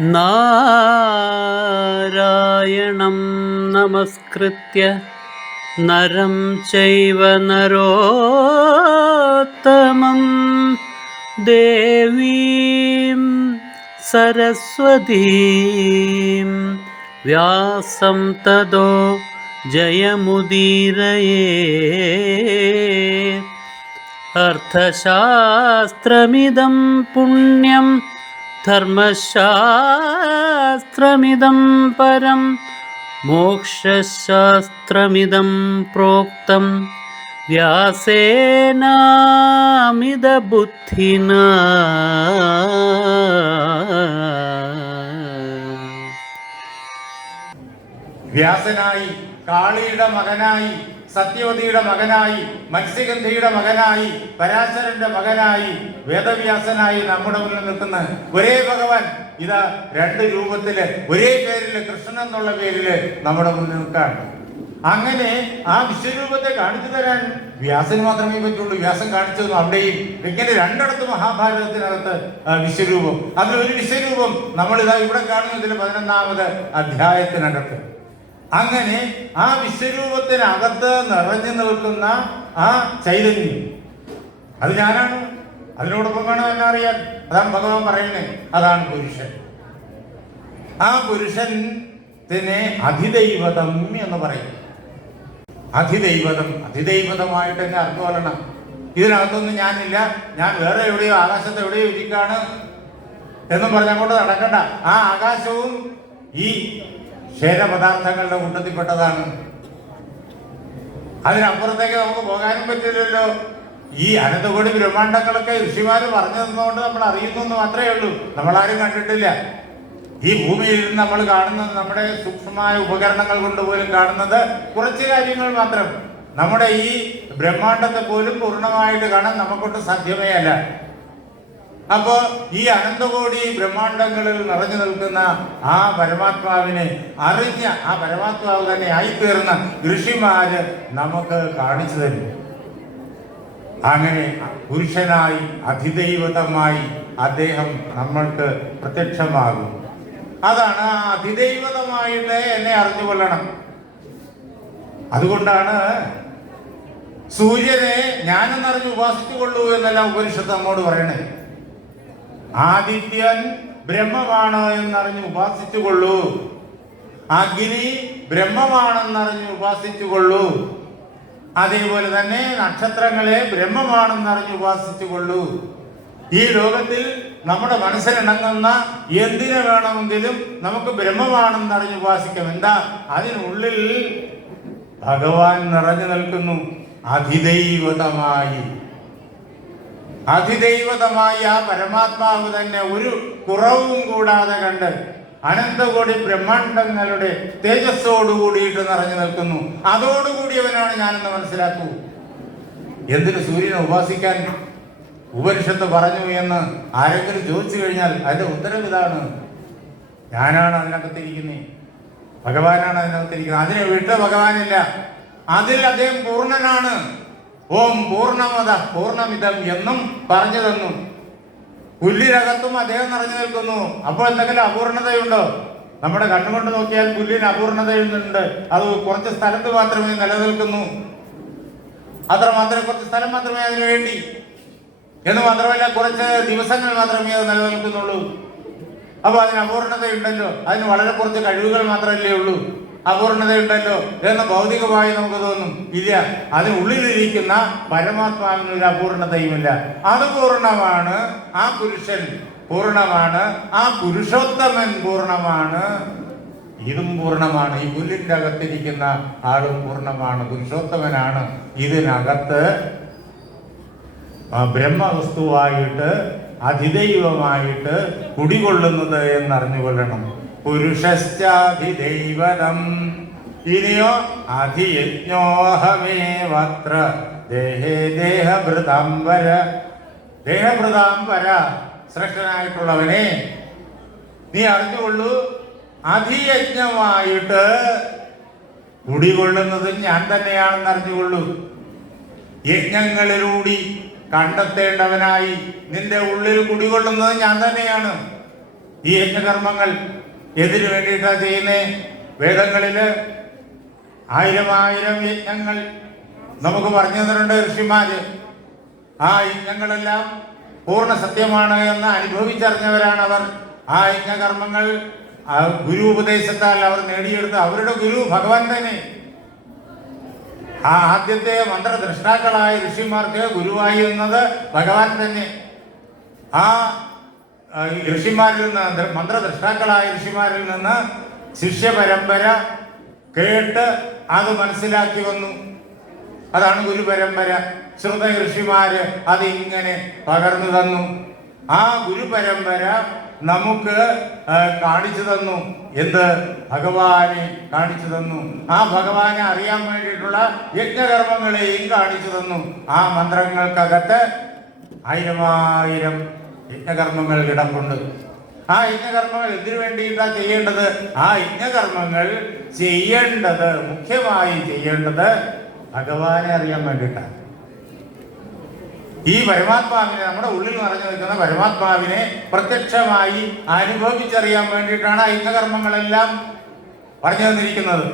നാരായണം നമസ്കൃത്യ നരം ചൈവ നരോത്തമം ദേവീം സരസ്വതീം വ്യാസം തതോ ജയമുദീരയേ. അർത്ഥശാസ്ത്രമിദം പുണ്യം ധർമ്മശാസ്ത്രമിദം പരം മോക്ഷശാസ്ത്രമിദം പ്രോക്തം വ്യാസേനാമിതബുദ്ധിനാ. വ്യാസനായി, കാളിയുടെ മകനായി, സത്യവതിയുടെ മകനായി, മത്സ്യഗന്ധിയുടെ മകനായി, പരാശരന്റെ മകനായി, വേദവ്യാസനായി നമ്മുടെ മുന്നിൽ നിൽക്കുന്ന ഒരേ ഭഗവാൻ ഇതാ രണ്ട് രൂപത്തില് ഒരേ പേരില്, കൃഷ്ണൻ എന്നുള്ള പേരില് നമ്മുടെ മുന്നിൽ നിൽക്കാണ്. അങ്ങനെ ആ വിശ്വരൂപത്തെ കാണിച്ചു തരാൻ വ്യാസന് മാത്രമേ പറ്റുള്ളൂ. വ്യാസൻ കാണിച്ചതും അവിടെയും ഇങ്ങനെ രണ്ടിടത്ത് മഹാഭാരതത്തിനകത്ത് വിശ്വരൂപം, അതിലൊരു വിശ്വരൂപം നമ്മളിതാ ഇവിടെ കാണുന്നതിന് 11ാമത് അധ്യായത്തിനകത്ത്. അങ്ങനെ ആ വിശ്വരൂപത്തിനകത്ത് നിറഞ്ഞു നിൽക്കുന്ന ആ ചൈതന്യം അത് ഞാനാണ്. അതിനോടൊപ്പം വേണം എന്നെ അറിയാൻ. അതാണ് ഭഗവാൻ പറയുന്നത്, അതാണ് പുരുഷൻ. ആ പുരുഷനെ അധിദൈവതം എന്ന് പറയും. അധിദൈവതമായിട്ട് എന്നെ അർത്ഥം കൊള്ളണം. ഇതിനകത്തൊന്നും ഞാനില്ല, ഞാൻ വേറെ എവിടെയോ ആകാശത്ത് എവിടെയോ ഇരിക്കാണ് എന്നും പറഞ്ഞങ്ങോട്ട് നടക്കണ്ട. ആ ആകാശവും ഈ ക്ഷേരപദാർത്ഥങ്ങളുടെ കൂട്ടത്തിൽപ്പെട്ടതാണ്. അതിനപ്പുറത്തേക്ക് നമുക്ക് പോകാനും പറ്റില്ലല്ലോ. ഈ അനന്തകോടി ബ്രഹ്മാണ്ടങ്ങളൊക്കെ ഋഷിമാര് പറഞ്ഞു തന്നുകൊണ്ട് നമ്മൾ അറിയുന്നു എന്ന് മാത്രമേ ഉള്ളൂ. നമ്മളാരും കണ്ടിട്ടില്ല. ഈ ഭൂമിയിൽ നിന്ന് നമ്മൾ കാണുന്നത്, നമ്മുടെ സൂക്ഷ്മമായ ഉപകരണങ്ങൾ കൊണ്ടുപോലും കാണുന്നത് കുറച്ച് കാര്യങ്ങൾ മാത്രം. നമ്മുടെ ഈ ബ്രഹ്മാണ്ടത്തെ പോലും പൂർണ്ണമായിട്ട് കാണാൻ നമുക്കൊണ്ട് സാധ്യമേ അല്ല. അപ്പോ ഈ അനന്തകോടി ബ്രഹ്മാണ്ടങ്ങളിൽ നിറഞ്ഞു നിൽക്കുന്ന ആ പരമാത്മാവിനെ അറിഞ്ഞ ആ പരമാത്മാവ് തന്നെ ആയിത്തീർന്ന ഋഷിമാര് നമുക്ക് കാണിച്ചു തരും. അങ്ങനെ പുരുഷനായി അധിദൈവതമായി അദ്ദേഹം നമ്മൾക്ക് പ്രത്യക്ഷമാകും. അതാണ് ആ അധിദൈവതമായിട്ട് എന്നെ അറിഞ്ഞുകൊള്ളണം. അതുകൊണ്ടാണ് സൂര്യനെ ഞാനെന്നറിഞ്ഞ് ഉപാസിച്ചുകൊള്ളൂ എന്നെല്ലാം ഉപനിഷത്ത് നമ്മോട് പറയണേ. ആദിത്യൻ ബ്രഹ്മമാണ് എന്നറിഞ്ഞ് ഉപാസിച്ചുകൊള്ളൂ, അഗ്നി ബ്രഹ്മമാണെന്നറിഞ്ഞ് ഉപാസിച്ചുകൊള്ളൂ, അതേപോലെ തന്നെ നക്ഷത്രങ്ങളെ ബ്രഹ്മമാണെന്നറിഞ്ഞ് ഉപാസിച്ചുകൊള്ളൂ. ഈ ലോകത്തിൽ നമ്മുടെ മനസ്സിലിണങ്ങുന്ന എന്തിനെ വേണമെങ്കിലും നമുക്ക് ബ്രഹ്മമാണെന്നറിഞ്ഞ് ഉപാസിക്കാം. എന്താ? അതിനുള്ളിൽ ഭഗവാൻ നിറഞ്ഞു നിൽക്കുന്നു. അധിദൈവതമായി ആ പരമാത്മാവ് തന്നെ ഒരു കുറവും കൂടാതെ കണ്ട് അനന്തകോടി ബ്രഹ്മാണ്ടങ്ങളുടെ തേജസ്സോടു കൂടിയിട്ട് നിറഞ്ഞു നിൽക്കുന്നു. അതോടുകൂടിയവനാണ് ഞാനെന്ന് മനസ്സിലാക്കൂ. എന്തിന് സൂര്യനെ ഉപാസിക്കാൻ ഉപനിഷത്ത് പറഞ്ഞു എന്ന് ആരെങ്കിലും ചോദിച്ചു കഴിഞ്ഞാൽ അതിന്റെ ഉത്തരം ഇതാണ്: ഞാനാണ് അതിനകത്തിരിക്കുന്നത്, ഭഗവാനാണ് അതിനകത്തിരിക്കുന്നത്. അതിനെ വിട്ട് ഭഗവാനില്ല. അതിൽ അദ്ദേഹം പൂർണ്ണനാണ്. ഓം പൂർണ്ണമത പൂർണ്ണമിതം എന്നും പറഞ്ഞു തന്നു. പുല്ലിനകത്തും അദ്ദേഹം നിറഞ്ഞു നിൽക്കുന്നു. അപ്പോൾ എന്തെങ്കിലും അപൂർണതയുണ്ടോ? നമ്മുടെ കണ്ണുകൊണ്ട് നോക്കിയാൽ പുല്ലിന് അപൂർണതയുണ്ട്. അത് കുറച്ച് സ്ഥലത്ത് മാത്രമേ നിലനിൽക്കുന്നു. കുറച്ച് സ്ഥലം മാത്രമേ അതിനു വേണ്ടി എന്ന് മാത്രമല്ല, കുറച്ച് ദിവസങ്ങൾ മാത്രമേ അത് നിലനിൽക്കുന്നുള്ളൂ. അപ്പൊ അതിന് അപൂർണതയുണ്ടല്ലോ, അതിന് വളരെ കുറച്ച് കഴിവുകൾ മാത്രമല്ലേ ഉള്ളൂ. അപൂർണതയുണ്ടല്ലോ എന്ന് ഭൗതികമായി നമുക്ക് തോന്നും. ഇല്ല, അതിനുള്ളിലിരിക്കുന്ന പരമാത്മാവിന് ഒരു അപൂർണതയുമില്ല. അത് പൂർണ്ണമാണ്. ആ പുരുഷൻ പൂർണ്ണമാണ്. ആ പുരുഷോത്തമൻ പൂർണ്ണമാണ്. ഇതും പൂർണ്ണമാണ്. ഈ പുല്ലിന്റെ അകത്തിരിക്കുന്ന ആളും പൂർണ്ണമാണ്, പുരുഷോത്തമനാണ്. ഇതിനകത്ത് ബ്രഹ്മവസ്തുവായിട്ട് അധിദൈവമായിട്ട് കുടികൊള്ളുന്നത് എന്നറിഞ്ഞുകൊള്ളണം. പുരുഷശ്ചാധിദൈവതം. ഇനിയോ അധിയജ്ഞോഹമേവത്ര ദേഹേ ദേഹഭൃതാംബര. ദേഹഭൃതാംബര, ശ്രേഷ്ഠനായിട്ടുള്ളവനെ നീ അറിഞ്ഞുകൊള്ളൂ. അധിയജ്ഞമായിട്ട് കുടികൊള്ളുന്നത് ഞാൻ തന്നെയാണെന്ന് അറിഞ്ഞുകൊള്ളൂ. യജ്ഞങ്ങളിലൂടെ കണ്ടെത്തേണ്ടവനായി നിന്റെ ഉള്ളിൽ കുടികൊള്ളുന്നത് ഞാൻ തന്നെയാണ്. ഈ യജ്ഞകർമ്മങ്ങൾ എന്തിനു വേണ്ടിയിട്ടാണ് ചെയ്യുന്നേ? വേദങ്ങളില് 1000 യജ്ഞങ്ങൾ നമുക്ക് പറഞ്ഞു തന്നിട്ടുണ്ട് ഋഷിമാര്. ആ യജ്ഞങ്ങളെല്ലാം പൂർണ്ണ സത്യമാണ് എന്ന് അനുഭവിച്ചറിഞ്ഞവരാണ് അവർ. ആ യജ്ഞകർമ്മങ്ങൾ ഗുരു ഉപദേശത്താൽ അവർ നേടിയെടുത്ത് അവരുടെ ഗുരു ഭഗവാൻ തന്നെ. ആ ആദ്യത്തെ മന്ത്രദ്രഷ്ടാക്കളായ ഋഷിമാർക്ക് ഗുരുവായിരുന്നത് ഭഗവാൻ തന്നെ. ആ ഋഷിമാരിൽ നിന്ന്, മന്ത്രദ്രഷ്ടാക്കളായ ഋഷിമാരിൽ നിന്ന് ശിഷ്യ പരമ്പര കേട്ട് അത് മനസ്സിലാക്കി വന്നു. അതാണ് ഗുരുപരമ്പര. ശ്രുത ഋഷിമാര് അത് ഇങ്ങനെ പകർന്നു തന്നു. ആ ഗുരുപരമ്പര നമുക്ക് കാണിച്ചു തന്നു. എന്ത്? ഭഗവാനെ കാണിച്ചു തന്നു. ആ ഭഗവാനെ അറിയാൻ വേണ്ടിയിട്ടുള്ള യജ്ഞകർമ്മങ്ങളെയും കാണിച്ചു തന്നു. ആ മന്ത്രങ്ങൾക്കകത്ത് 1000 യജ്ഞകർമ്മങ്ങൾ കിടപ്പുണ്ട്. ആ യജ്ഞകർമ്മങ്ങൾ എന്തിനു വേണ്ടിയിട്ടാണ് ചെയ്യേണ്ടത്? ആ യജ്ഞകർമ്മങ്ങൾ ചെയ്യേണ്ടത്, മുഖ്യമായി ചെയ്യേണ്ടത് ഭഗവാനെ അറിയാൻ വേണ്ടിയിട്ടാണ്. ഈ പരമാത്മാവിനെ, നമ്മുടെ ഉള്ളിൽ നിറഞ്ഞു നിൽക്കുന്ന പരമാത്മാവിനെ പ്രത്യക്ഷമായി അനുഭവിച്ചറിയാൻ വേണ്ടിയിട്ടാണ് ആ യജ്ഞകർമ്മങ്ങളെല്ലാം പറഞ്ഞു തന്നിരിക്കുന്നത്.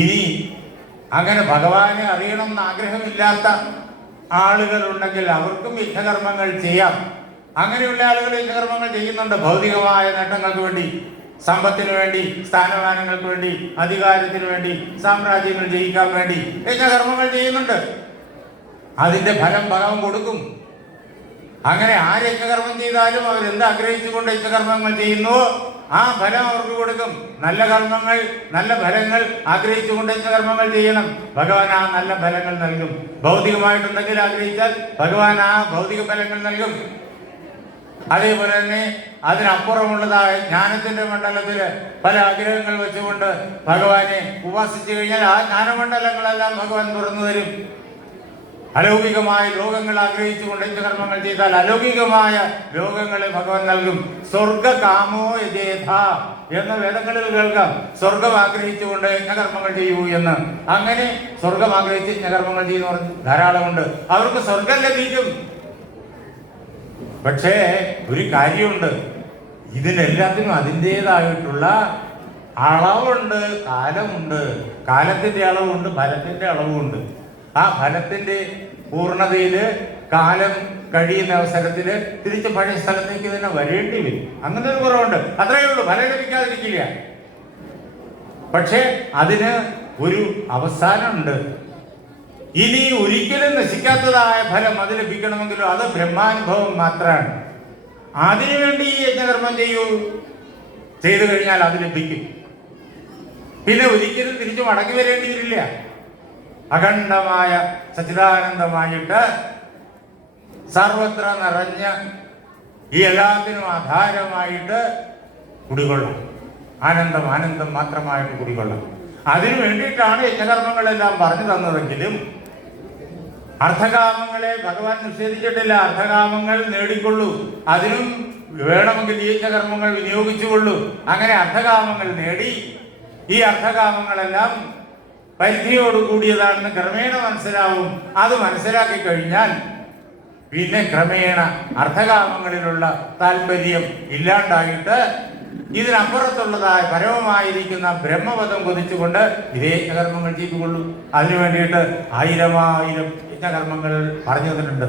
ഇനി അങ്ങനെ ഭഗവാനെ അറിയണമെന്ന് ആഗ്രഹമില്ലാത്ത ആളുകൾ ഉണ്ടെങ്കിൽ അവർക്കും യജ്ഞകർമ്മങ്ങൾ ചെയ്യാം. അങ്ങനെയുള്ള ആളുകൾ യജ്ഞകർമ്മങ്ങൾ ചെയ്യുന്നുണ്ട്. ഭൗതികമായ നേട്ടങ്ങൾക്ക് വേണ്ടി, സമ്പത്തിന് വേണ്ടി, സ്ഥാനമാനങ്ങൾക്ക് വേണ്ടി, അധികാരത്തിന് വേണ്ടി, സാമ്രാജ്യങ്ങൾ ജയിക്കാൻ വേണ്ടി യജ്ഞകർമ്മങ്ങൾ ചെയ്യുന്നുണ്ട്. അതിന്റെ ഫലം ഭഗവാൻ കൊടുക്കും. അങ്ങനെ ആ യജ്ഞകർമ്മം ചെയ്താലും അവർ എന്ത് ആഗ്രഹിച്ചുകൊണ്ട് യജ്ഞകർമ്മങ്ങൾ ചെയ്യുന്നു, ആ ഫലം അവർക്ക് കൊടുക്കും. നല്ല കർമ്മങ്ങൾ, നല്ല ഫലങ്ങൾ ആഗ്രഹിച്ചുകൊണ്ട് യജ്ഞകർമ്മങ്ങൾ ചെയ്യണം. ഭഗവാൻ ആ നല്ല ഫലങ്ങൾ നൽകും. ഭൗതികമായിട്ട് എന്തെങ്കിലും ആഗ്രഹിച്ചാൽ ഭഗവാൻ ആ ഭൗതിക ഫലങ്ങൾ നൽകും. അതേപോലെ തന്നെ അതിനപ്പുറമുള്ളതായ ജ്ഞാനത്തിന്റെ മണ്ഡലത്തില് പല ആഗ്രഹങ്ങൾ വെച്ചുകൊണ്ട് ഭഗവാനെ ഉപാസിച്ചു കഴിഞ്ഞാൽ ആ ജ്ഞാനമണ്ഡലങ്ങളെല്ലാം ഭഗവാൻ തുറന്നു തരും. അലൗകികമായ ലോകങ്ങൾ ആഗ്രഹിച്ചുകൊണ്ട് യജ്ഞകർമ്മങ്ങൾ ചെയ്താൽ അലൗകികമായ ലോകങ്ങളെ ഭഗവാൻ നൽകും. സ്വർഗകാമോ യഥേഥ എന്ന് വേദങ്ങളിൽ കേൾക്കാം. സ്വർഗം ആഗ്രഹിച്ചുകൊണ്ട് യജ്ഞകർമ്മങ്ങൾ ചെയ്യൂ എന്ന്. അങ്ങനെ സ്വർഗം ആഗ്രഹിച്ച് യജ്ഞകർമ്മങ്ങൾ ചെയ്യുന്നവർ ധാരാളമുണ്ട്. അവർക്ക് സ്വർഗം ലഭിക്കും. പക്ഷേ ഒരു കാര്യമുണ്ട്, ഇതിനെല്ലാത്തിനും അതിൻ്റെതായിട്ടുള്ള അളവുണ്ട്, കാലമുണ്ട്. കാലത്തിന്റെ അളവുണ്ട്, ഫലത്തിന്റെ അളവുണ്ട്. ആ ഫലത്തിന്റെ പൂർണ്ണതയിൽ കാലം കഴിയുന്ന അവസരത്തിൽ തിരിച്ച് പഴയ സ്ഥലത്തേക്ക് തന്നെ വരേണ്ടി വരും. അങ്ങനെ ഒരു കുറവുണ്ട്. അത്രയേ ഉള്ളൂ. ഫലം ലഭിക്കാതിരിക്കില്ല. പക്ഷെ അതിന് ഒരു അവസാനമുണ്ട്. ഇനി ഒരിക്കലും നശിക്കാത്തതായ ഫലം അത് ലഭിക്കണമെങ്കിലോ അത് ബ്രഹ്മാനുഭവം മാത്രമാണ്. അതിനുവേണ്ടി ഈ യജ്ഞകർമ്മം ചെയ്യൂ. ചെയ്തു കഴിഞ്ഞാൽ അത് ലഭിക്കും. പിന്നെ ഒരിക്കലും തിരിച്ചു മടങ്ങി വരേണ്ടി വരില്ല. അഖണ്ഡമായ സച്ചിദാനന്ദമായിട്ട് സർവത്ര നിറഞ്ഞ ഈ എല്ലാത്തിനും ആധാരമായിട്ട് കുടികൊള്ളാം. ആനന്ദം ആനന്ദം മാത്രമായിട്ട് കുടികൊള്ളാം. അതിനു വേണ്ടിയിട്ടാണ് യജ്ഞകർമ്മങ്ങളെല്ലാം പറഞ്ഞു തന്നതെങ്കിലും അർത്ഥകാമങ്ങളെ ഭഗവാൻ നിഷേധിച്ചിട്ടില്ല. അർത്ഥകാമങ്ങൾ നേടിക്കൊള്ളൂ. അതിനും വേണമെങ്കിൽ ഈ യജ്ഞകർമ്മങ്ങൾ വിനിയോഗിച്ചുകൊള്ളൂ. അങ്ങനെ അർത്ഥകാമങ്ങൾ നേടി ഈ അർത്ഥകാമങ്ങളെല്ലാം പരിധിയോട് കൂടിയതാണെന്ന് ക്രമേണ മനസ്സിലാവും. അത് മനസ്സിലാക്കി കഴിഞ്ഞാൽ പിന്നെ ക്രമേണ അർത്ഥകാമങ്ങളിലുള്ള താല്പര്യം ഇല്ലാണ്ടായിട്ട് ഇതിനപ്പുറത്തുള്ളതായ പരമമായിരിക്കുന്ന ബ്രഹ്മപദം കൊതിച്ചുകൊണ്ട് ഇതേ യജ്ഞകർമ്മങ്ങൾ ചെയ്തുകൊള്ളൂ. അതിനു വേണ്ടിയിട്ട് 1000 യജ്ഞകർമ്മങ്ങൾ പറഞ്ഞു തന്നിട്ടുണ്ട്.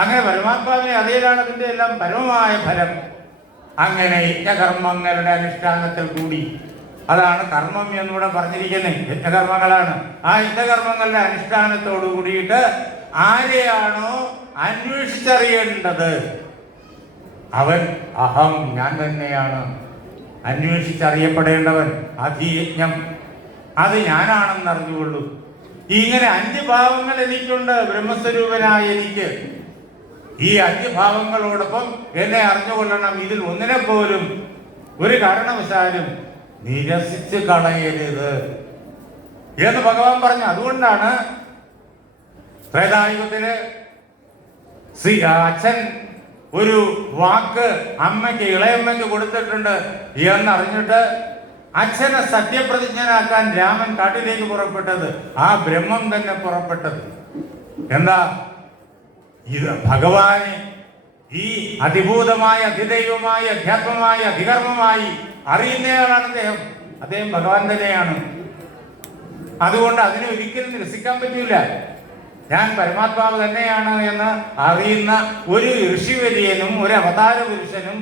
അങ്ങനെ പരമാത്മാവിനെ അതേതാണ് അതിൻ്റെ എല്ലാം പരമമായ ഫലം. അങ്ങനെ യജ്ഞകർമ്മങ്ങളുടെ അനുഷ്ഠാനത്തിൽ കൂടി, അതാണ് കർമ്മം എന്നിവിടെ പറഞ്ഞിരിക്കുന്നത്. യജ്ഞകർമ്മങ്ങളാണ്. ആ യജ്ഞകർമ്മങ്ങളുടെ അനുഷ്ഠാനത്തോടു കൂടിയിട്ട് ആരെയാണോ അന്വേഷിച്ചറിയേണ്ടത് അവൻ അഹം, ഞാൻ തന്നെയാണ് അന്വേഷിച്ചറിയപ്പെടേണ്ടവൻ. അധിയജ്ഞം, അത് ഞാനാണെന്ന് അറിഞ്ഞുകൊള്ളൂ. ഇങ്ങനെ 5 ഭാവങ്ങൾ എനിക്കുണ്ട്. ബ്രഹ്മസ്വരൂപനായ എനിക്ക് ഈ 5 ഭാവങ്ങളോടൊപ്പം എന്നെ അറിഞ്ഞുകൊള്ളണം. ഇതിൽ ഒന്നിനെ പോലും ഒരു കാരണവശാലും നിരസിച്ച് കളയരുത് എന്ന് ഭഗവാൻ പറഞ്ഞു. അതുകൊണ്ടാണ് ത്രേതായുഗത്തില് അച്ഛൻ ഒരു വാക്ക് അമ്മയ്ക്ക്, ഇളയമ്മയ്ക്ക് കൊടുത്തിട്ടുണ്ട് എന്നറിഞ്ഞിട്ട് അച്ഛനെ സത്യപ്രതിജ്ഞനാക്കാൻ രാമൻ കാട്ടിലേക്ക് പുറപ്പെട്ടത്. ആ ബ്രഹ്മം തന്നെ പുറപ്പെട്ടത് എന്താ? ഇത് ഭഗവാനെ ഈ അതിഭൂതമായ അതിദൈവമായി അധ്യാത്മമായി അധികർമ്മമായി അറിയുന്നയാളാണ് അദ്ദേഹം. അദ്ദേഹം ഭഗവാൻ തന്നെയാണ്. അതുകൊണ്ട് അതിനെ ഒരിക്കലും നിരസിക്കാൻ പറ്റില്ല. ഞാൻ പരമാത്മാവ് തന്നെയാണ് എന്ന് അറിയുന്ന ഒരു ഋഷിവര്യനും ഒരു അവതാര പുരുഷനും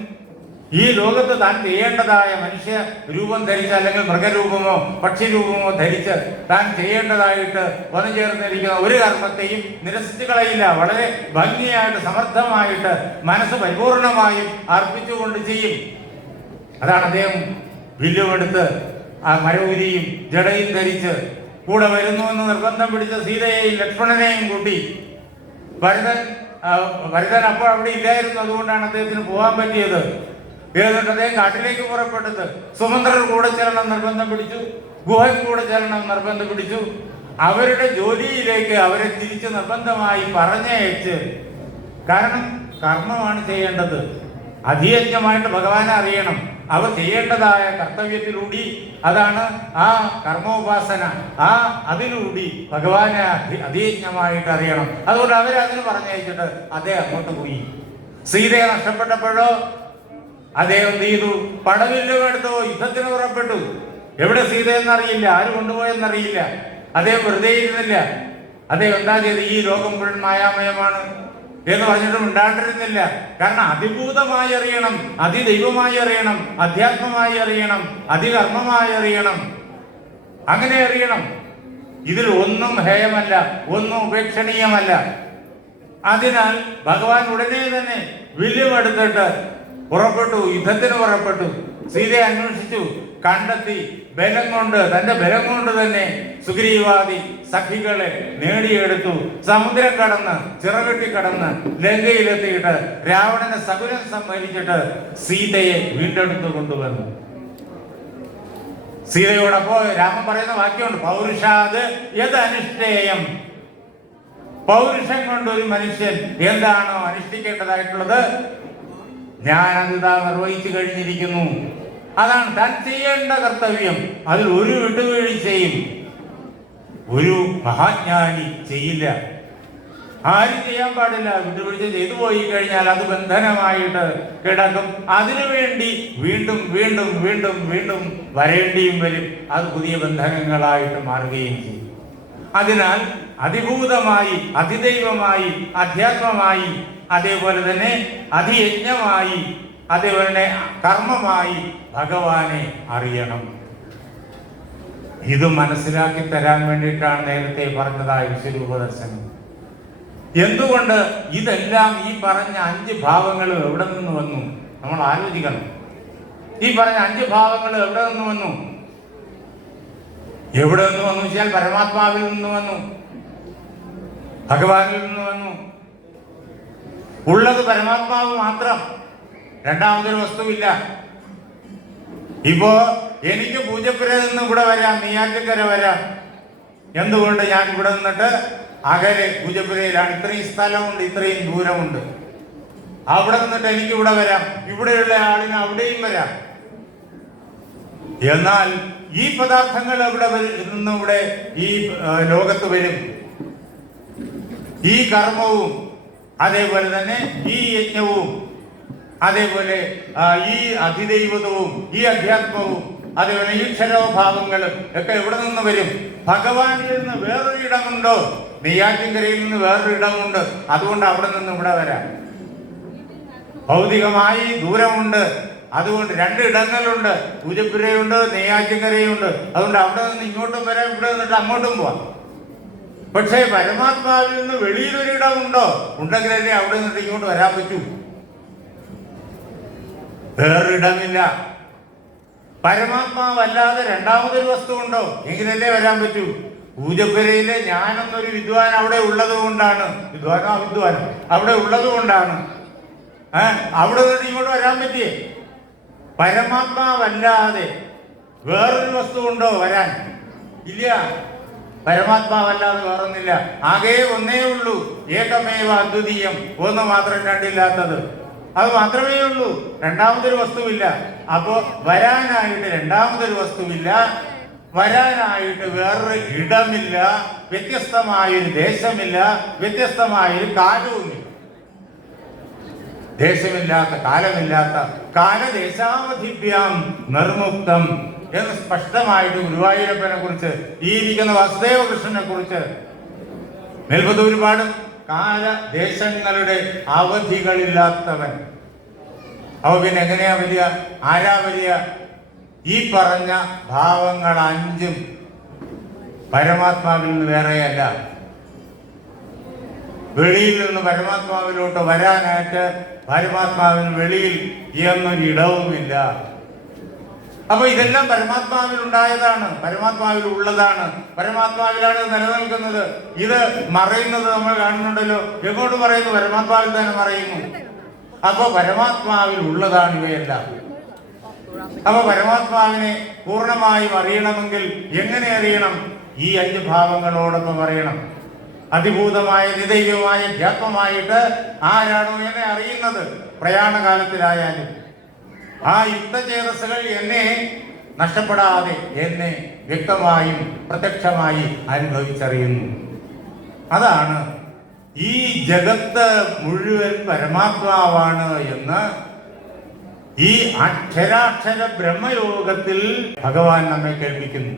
ഈ ലോകത്ത് താൻ ചെയ്യേണ്ടതായ മനുഷ്യ രൂപം ധരിച്ച് അല്ലെങ്കിൽ മൃഗരൂപമോ പക്ഷിരൂപമോ ധരിച്ച് താൻ ചെയ്യേണ്ടതായിട്ട് വന്നു ചേർന്നിരിക്കുന്ന ഒരു കർമ്മത്തെയും നിരസിച്ചു കളയില്ല. വളരെ ഭംഗിയായിട്ട് സമർത്ഥമായിട്ട് മനസ്സ് പരിപൂർണമായും അർപ്പിച്ചുകൊണ്ട് ചെയ്യും. അതാണ് അദ്ദേഹം വില്ലുമെടുത്ത് ആ മരവുരിയും ജടയും ധരിച്ച് കൂടെ വരുന്നു എന്ന് നിർബന്ധം പിടിച്ച സീതയെയും ലക്ഷ്മണനെയും കൂട്ടി ഭരതൻ അപ്പോൾ അവിടെ ഇല്ലായിരുന്നു. അതുകൊണ്ടാണ് അദ്ദേഹത്തിന് പോകാൻ പറ്റിയത്. എന്നിട്ട് അദ്ദേഹം കാട്ടിലേക്ക് പുറപ്പെട്ടത്. സുമന്ത്രർ കൂടെ ചെല്ലണം നിർബന്ധം പിടിച്ചു, ഗുഹൻ കൂടെ ചെല്ലണം നിർബന്ധം പിടിച്ചു. അവരുടെ ജോലിയിലേക്ക് അവരെ തിരിച്ച് നിർബന്ധമായി പറഞ്ഞയച്ച്, കാരണം കർമ്മമാണ് ചെയ്യേണ്ടത്. അധിയജ്ഞമായിട്ട് ഭഗവാനെ അറിയണം. അവർ ചെയ്യേണ്ടതായ കർത്തവ്യത്തിലൂടി, അതാണ് ആ കർമ്മോപാസന, അതിലൂടി ഭഗവാനെ അധിയജ്ഞമായിട്ട് അറിയണം. അതുകൊണ്ട് അവരതിന് പറഞ്ഞയച്ചിട്ട് അദ്ദേഹം അങ്ങോട്ട് പോയി. സീതയെ നഷ്ടപ്പെട്ടപ്പോഴോ അദ്ദേഹം എന്ത് ചെയ്തു? പടവില്ലും എടുത്തോ യുദ്ധത്തിന് പുറപ്പെട്ടു. എവിടെ സീതയെന്നറിയില്ല, ആര് കൊണ്ടുപോയെന്നറിയില്ല. അദ്ദേഹം വെറുതെ ഇരുന്നില്ല. അദ്ദേഹം എന്താ ചെയ്ത്? ഈ ലോകം മുഴുവൻ മായാമയമാണ് എന്ന് പറഞ്ഞിട്ടും ഉണ്ടാണ്ടിരുന്നില്ല. കാരണം അതിഭൂതമായി അറിയണം, അതിദൈവമായി അറിയണം, അധ്യാത്മമായി അറിയണം, അതികർമ്മമായി അറിയണം. അങ്ങനെ അറിയണം. ഇതിൽ ഒന്നും ഹേയമല്ല, ഒന്നും ഉപേക്ഷണീയമല്ല. അതിനാൽ ഭഗവാൻ ഉടനെ തന്നെ വില്ലുമെടുത്തിട്ട് പുറപ്പെട്ടു, യുദ്ധത്തിന് പുറപ്പെട്ടു. സീതയെ അന്വേഷിച്ചു, കണ്ടെത്തി. തന്റെ ബലം കൊണ്ട് തന്നെ സുഗ്രീവാദി സഖികളെ നേടിയെടുത്തു. സമുദ്രം കടന്ന്, ചിറകെട്ടി കടന്ന് ലങ്കയിലെത്തിയിട്ട് രാവണനെ സകുലം സംഹരിച്ചിട്ട് സീതയെ വീണ്ടെടുത്തു കൊണ്ടുവന്നു. സീതയോടൊപ്പോ രാമൻ പറയുന്ന വാക്യമുണ്ട്, പൗരുഷാത് യത് അനുഷ്ഠേയം. പൗരുഷം കൊണ്ട് ഒരു മനുഷ്യൻ എന്താണോ അനുഷ്ഠിക്കേണ്ടതായിട്ടുള്ളത് ഞാനത് നിർവഹിച്ചു കഴിഞ്ഞിരിക്കുന്നു. അതാണ് താൻ ചെയ്യേണ്ട കർത്തവ്യം. അതിൽ ഒരു വിട്ടുവീഴ്ചയും ഒരു മഹാജ്ഞാനി ചെയ്യില്ല. ആരും ചെയ്യാൻ പാടില്ല. വിട്ടുവീഴ്ച ചെയ്തു പോയി കഴിഞ്ഞാൽ അത് ബന്ധനമായിട്ട് കിടക്കും. അതിനുവേണ്ടി വീണ്ടും വീണ്ടും വീണ്ടും വീണ്ടും വരേണ്ടിയും വരും. അത് പുതിയ ബന്ധനങ്ങളായിട്ട് മാറുകയും ചെയ്യും. അതിനാൽ അതിഭൂതമായി, അതിദൈവമായി, അധ്യാത്മമായി, അതേപോലെ തന്നെ അതിയജ്ഞമായി, അതേപോലെ തന്നെ കർമ്മമായി ഭഗവാനെ അറിയണം. ഇത് മനസ്സിലാക്കി തരാൻ വേണ്ടിയിട്ടാണ് നേരത്തെ പറഞ്ഞതായ വിശ്വരൂപ ദർശനം. എന്തുകൊണ്ട് ഇതെല്ലാം ഈ പറഞ്ഞ 5 ഭാവങ്ങൾ എവിടെ നിന്ന് വന്നു? നമ്മൾ ആലോചിക്കണം. ഈ പറഞ്ഞ 5 ഭാവങ്ങൾ എവിടെ നിന്ന് വന്നു? എവിടെ നിന്ന് വന്നു വെച്ചാൽ പരമാത്മാവിൽ നിന്ന് വന്നു, ഭഗവാനിൽ നിന്ന് വന്നു. ഉള്ളത് പരമാത്മാവ് മാത്രം, രണ്ടാമതൊരു വസ്തുവില്ല. ഇപ്പോ എനിക്ക് പൂജപ്പുരയിൽ നിന്ന് ഇവിടെ വരാം, നെയ്യാറ്റിൻകര വരാം. എന്തുകൊണ്ട്? ഞാൻ ഇവിടെ നിന്നിട്ട് അകലെ പൂജപ്പുരയിലാണ്. ഇത്രയും സ്ഥലമുണ്ട്, ഇത്രയും ദൂരമുണ്ട്. അവിടെ നിന്നിട്ട് എനിക്ക് ഇവിടെ വരാം, ഇവിടെയുള്ള ആളിന് അവിടെയും വരാം. എന്നാൽ ഈ പദാർത്ഥങ്ങൾ എവിടെ നിന്നും ഇവിടെ ഈ ലോകത്ത് വരും. ഈ കർമ്മവും അതേപോലെ തന്നെ ഈ യജ്ഞവും അതേപോലെ ഈ അതിദൈവതവും ഈ അധ്യാത്മവും അതേപോലെ ഈ ക്ഷരോഭാവങ്ങളും ഒക്കെ എവിടെ നിന്ന് വരും? ഭഗവാനിൽ നിന്ന് വേറൊരു ഇടമുണ്ടോ? നെയ്യാറ്റിൻകരയിൽ നിന്ന് വേറൊരു ഇടമുണ്ട്. അതുകൊണ്ട് അവിടെ നിന്ന് ഇവിടെ വരാം. ഭൗതികമായി ദൂരമുണ്ട്. അതുകൊണ്ട് 2 ഇടങ്ങളുണ്ട്. പൂജപ്പുരയുണ്ട്, നെയ്യാറ്റിൻകരയുണ്ട്. അതുകൊണ്ട് അവിടെ നിന്ന് ഇങ്ങോട്ടും വരാം, ഇവിടെ നിന്നിട്ട് അങ്ങോട്ടും പോവാം. പക്ഷേ പരമാത്മാവിൽ നിന്ന് വെളിയിലൊരിടമുണ്ടോ? ഉണ്ടെങ്കിലല്ലേ അവിടെ നിന്നിട്ട് ഇങ്ങോട്ട് വരാൻ പറ്റൂ. വേറൊരിടമില്ല. പരമാത്മാവല്ലാതെ രണ്ടാമതൊരു വസ്തു ഉണ്ടോ? എങ്കിലല്ലേ വരാൻ പറ്റൂ. പൂജപ്പുരയിലെ ഞാനെന്നൊരു വിദ്വാൻ അവിടെ ഉള്ളത് കൊണ്ടാണ്, വിദ്വാനോ അവിദ്വാനോ അവിടെ ഉള്ളത് കൊണ്ടാണ് അവിടെ നിന്ന് ഇങ്ങോട്ട് വരാൻ പറ്റിയേ. പരമാത്മാവല്ലാതെ വേറൊരു വസ്തു ഉണ്ടോ വരാൻ? ഇല്ല. പരമാത്മാവല്ലാതെ വേറൊന്നില്ല. ആകെ ഒന്നേ ഉള്ളൂ, ഏകമേവ അദ്വിതീയം. ഒന്ന് മാത്രം രണ്ടില്ലാത്തത്. അത് മാത്രമേ ഉള്ളൂ. രണ്ടാമതൊരു വസ്തുവില്ല. അപ്പോ വരാനായിട്ട് രണ്ടാമതൊരു വസ്തുവില്ല, വരാനായിട്ട് വേറൊരു ഇടമില്ല, വ്യത്യസ്തമായൊരു ദേശമില്ല, വ്യത്യസ്തമായൊരു കാലവുമില്ല. ദേശമില്ലാത്ത കാലമില്ലാത്ത കാലദേശാവധിഭ്യാം നിർമുക്തം എന്ന് സ്പഷ്ടമായിട്ട് ഗുരുവായൂരപ്പനെ കുറിച്ച് ഈ ഇരിക്കുന്ന വാസുദേവ കൃഷ്ണനെ കുറിച്ച് മേൽപ്പത്തൂർ പാടും. കാലദേശങ്ങളുടെ അവധികളില്ലാത്തവൻ. അവ പിന്നെ എങ്ങനെയാ വലിയ ആരാ വലിയ? ഈ പറഞ്ഞ ഭാവങ്ങൾ അഞ്ചും പരമാത്മാവിൽ നിന്ന് വേറെയല്ല. വെളിയിൽ നിന്ന് പരമാത്മാവിലോട്ട് വരാനായിട്ട് പരമാത്മാവിന് വെളിയിൽ എന്നൊരിടവുമില്ല. അപ്പൊ ഇതെല്ലാം പരമാത്മാവിൽ ഉണ്ടായതാണ്, പരമാത്മാവിൽ ഉള്ളതാണ്, പരമാത്മാവിലാണ് നിലനിൽക്കുന്നത്. ഇത് മറയുന്നത് നമ്മൾ കാണുന്നുണ്ടല്ലോ. എങ്ങോട്ട് പറയുന്നു? പരമാത്മാവിൽ തന്നെ മറയുന്നു. അപ്പൊ പരമാത്മാവിൽ ഉള്ളതാണ് ഇവയെല്ലാം. അപ്പൊ പരമാത്മാവിനെ പൂർണ്ണമായും അറിയണമെങ്കിൽ എങ്ങനെ അറിയണം? ഈ അഞ്ച് ഭാവങ്ങളോടൊപ്പം അറിയണം. അതിഭൂതമായ നിദൈവമായ ധ്യാത്മമായിട്ട് ആരാണോ എന്നെ അറിയുന്നത്, പ്രയാണകാലത്തിലായാലും ആ യുക്തചേതസ്സുകൾ എന്നെ നഷ്ടപ്പെടാതെ എന്നെ വ്യക്തമായും പ്രത്യക്ഷമായി അനുഭവിച്ചറിയുന്നു. അതാണ് ഈ ജഗത്ത് മുഴുവൻ പരമാത്മാവാണ് എന്ന് ഈ അക്ഷരാക്ഷര ബ്രഹ്മയോഗത്തിൽ ഭഗവാൻ നമ്മെ കേൾപ്പിക്കുന്നു.